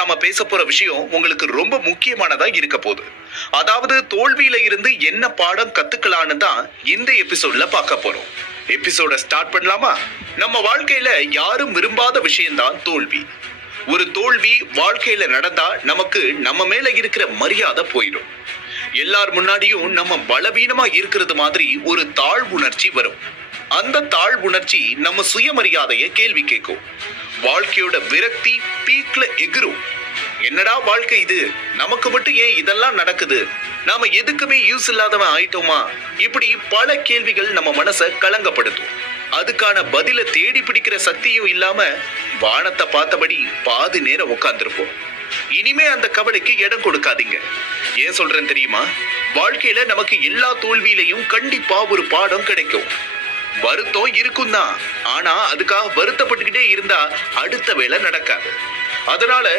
நாம பேச போற விஷயம் உங்களுக்கு ரொம்ப முக்கியமானதா இருக்க போகுது. அதாவது தோல்வியில இருந்து என்ன பாடம் கத்துக்கலான்னு தான் இந்த எபிசோட்ல பார்க்க போறோம். எபிசோட ஸ்டார்ட் பண்ணலாமா? நம்ம வாழ்க்கையில யாரும் விரும்பாத விஷயம்தான் தோல்வி. ஒரு தோல்வி வாழ்க்கையில நடந்தா நமக்கு நம்ம மேல இருக்கிற மரியாதை போயிடும். எல்லார் முன்னாடியும் நம்ம பலவீனமா இருக்கிறது மாதிரி ஒரு தாழ்வுணர்ச்சி வரும். அந்த தாழ்வுணர்ச்சி நம்ம சுயமரியாதைய கேள்வி கேட்கும். வாழ்க்கையோட விரக்தி பீக்ல எகிரும். என்னடா வாழ்க்கை இது, நமக்கு மட்டும் ஏன் இதெல்லாம் நடக்குது, நாம எதுக்குமே யூஸ் இல்லாதவன் ஆயிட்டோமா, இப்படி பல கேள்விகள் நம்ம மனசை கலங்கப்படுத்தும். அதுக்கான பதில தேடி பிடிக்கிற சக்தியும் இல்லாம வானத்தை பார்த்தபடி பாதி நேரம் உட்கார்ந்துருப்போம். இனிமே அந்த கவலைக்கு இடம் கொடுக்காதீங்க. ஏன் சொல்றேன் தெரியுமா? வாழ்க்கையில நமக்கு எல்லா தோல்வியிலையும் கண்டிப்பா ஒரு பாடம் கிடைக்கும். வருத்தம் இருக்கும் தான், ஆனா அதுக்காக வருத்தப்பட்டுக்கிட்டே இருந்தா அடுத்த வேலை நடக்காது. அதனால